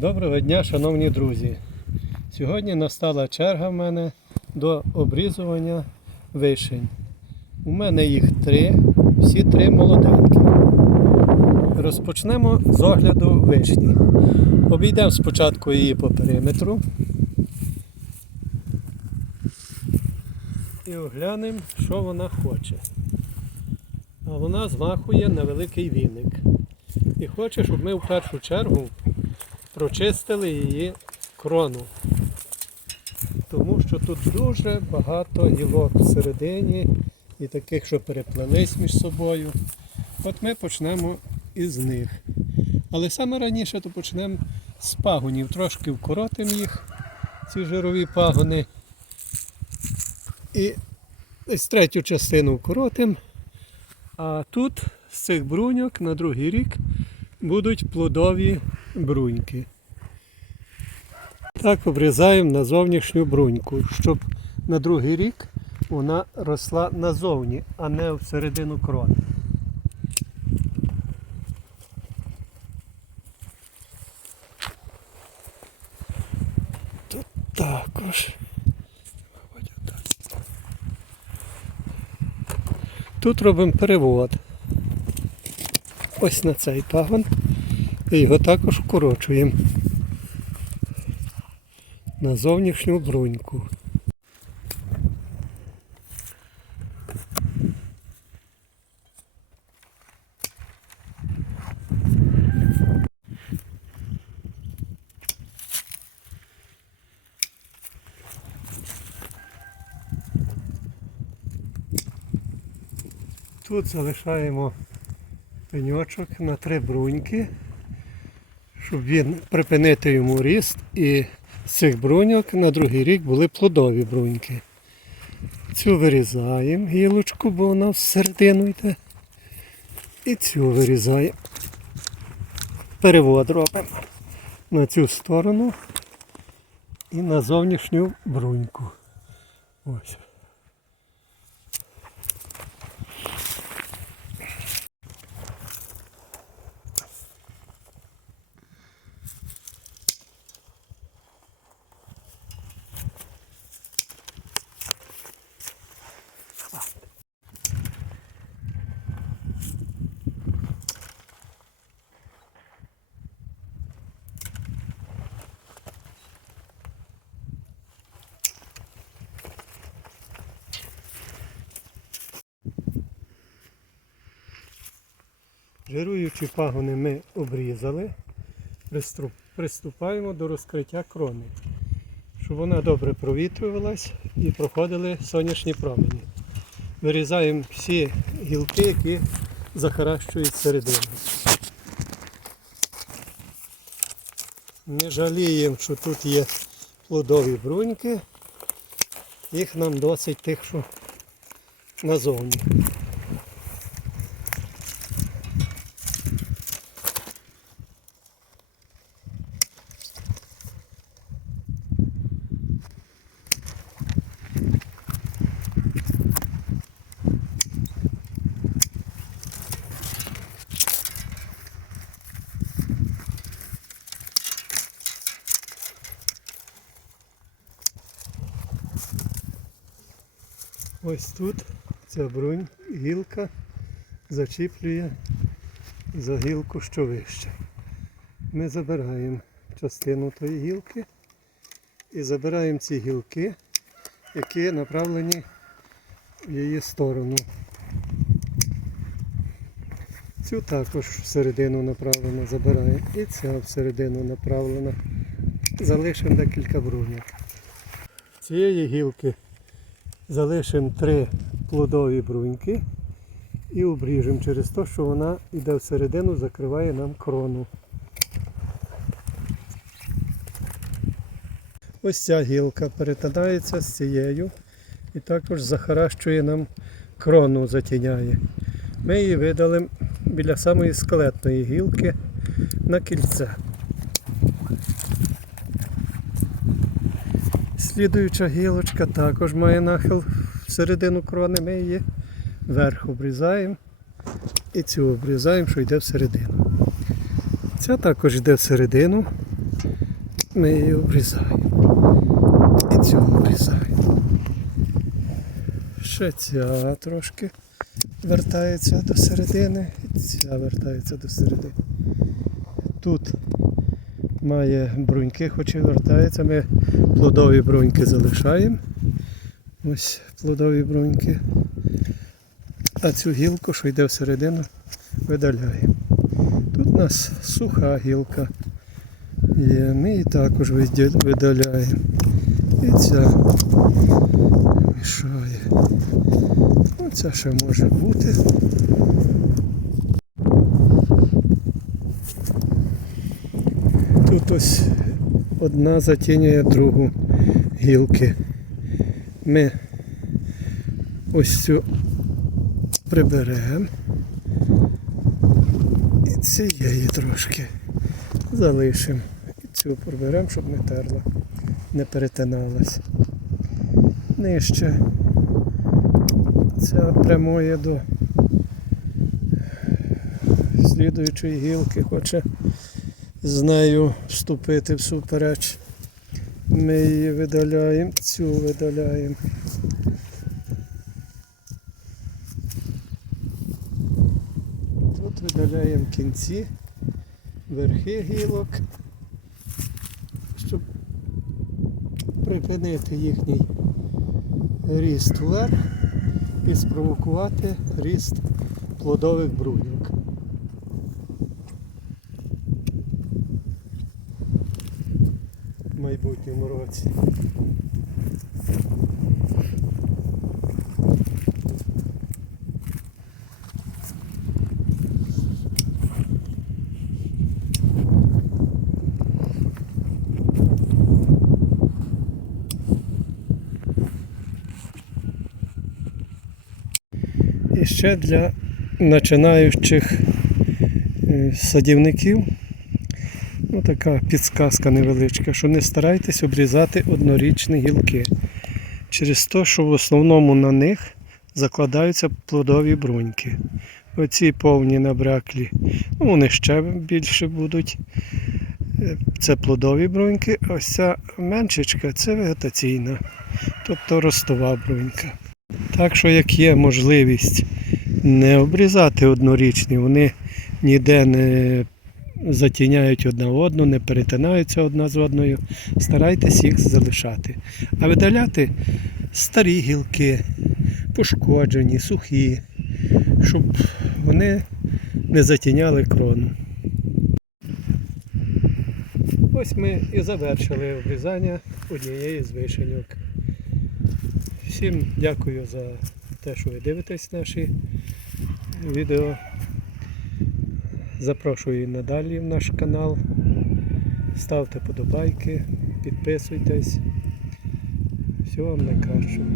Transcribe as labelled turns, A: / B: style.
A: Доброго дня, шановні друзі. Сьогодні настала черга в мене до обрізування вишень. У мене їх три, всі три молоденькі. Розпочнемо з огляду вишні. Обійдемо спочатку її по периметру. І оглянемо, що вона хоче. А вона змахує на великий віник. І хоче, щоб ми в першу чергу прочистили її крону. Тому що тут дуже багато гілок всередині і таких, що переплелись між собою. От ми почнемо із них. Але саме раніше то почнемо з пагонів. Трошки вкоротимо їх, ці жирові пагони. І десь третю частину вкоротимо. А тут з цих бруньок на другий рік будуть плодові бруньки. Так обрізаємо на зовнішню бруньку, щоб на другий рік вона росла назовні, а не всередину крони. Тут також. Тут робимо перевод. Ось на цей пагон. І його також вкорочуємо на зовнішню бруньку. Тут залишаємо пеньочок на три бруньки, щоб він припинити йому ріст і з цих бруньок на другий рік були плодові бруньки. Цю вирізаємо гілочку, бо вона всередину йде. І цю вирізаємо. Перевод робимо на цю сторону і на зовнішню бруньку. Ось. Жируючі пагони ми обрізали. Приступаємо до розкриття крони, щоб вона добре провітрювалась і проходили сонячні промені. Вирізаємо всі гілки, які захаращують середину. Не жаліємо, що тут є плодові бруньки. Їх нам досить тих, що назовні. Ось тут ця брунь, гілка зачіплює за гілку що вище. Ми забираємо частину тої гілки і забираємо ці гілки, які направлені в її сторону. Цю також всередину направлено забираємо і ця всередину направлена. Залишимо декілька бруньок. Цієї гілки залишимо три плодові бруньки і обріжемо через те, що вона йде всередину, закриває нам крону. Ось ця гілка перетинається з цією і також захаращує нам крону, затіняє. Ми її видалимо біля самої скелетної гілки на кільце. Слідуюча гілочка також має нахил всередину крони, ми її вверх обрізаємо і цю обрізаємо, що йде всередину. Ця також йде всередину, ми її обрізаємо. І цю обрізаємо. Ще ця трошки вертається до середини, і ця вертається до середини. Тут має бруньки, хоч і вертається. Ми плодові бруньки залишаємо. Ось плодові бруньки. А цю гілку, що йде всередину, видаляємо. Тут у нас суха гілка. Є, ми її також видаляємо. І ця мішає. Оця ще може бути. Тут ось одна затінює другу гілки. Ми ось цю приберемо. І цієї трошки залишимо. І цю приберемо, щоб не терла, не перетиналась. Нижче. Ця прямує до слідуючої гілки, хоче з нею вступити в супереч. Ми її видаляємо, цю видаляємо. Тут видаляємо кінці, верхи гілок, щоб припинити їхній ріст вверх і спровокувати ріст плодових бруньок. В майбутньому році. І ще для починаючих е, садівників ну, така підсказка невеличка, що не старайтесь обрізати однорічні гілки. Через те, що в основному на них закладаються плодові бруньки. Оці повні набраклі, ну вони ще більше будуть. Це плодові бруньки, ось ця меншечка це вегетаційна, тобто ростова брунька. Так що, як є можливість не обрізати однорічні, вони ніде не затіняють одна одну, не перетинаються одна з одною. Старайтесь їх залишати. А видаляти старі гілки, пошкоджені, сухі, щоб вони не затіняли крону. Ось ми і завершили обрізання однієї з вишеньок. Всім дякую за те, що ви дивитесь наші відео. Запрошую надалі в наш канал. Ставте подобайки, підписуйтесь. Всього вам найкращого.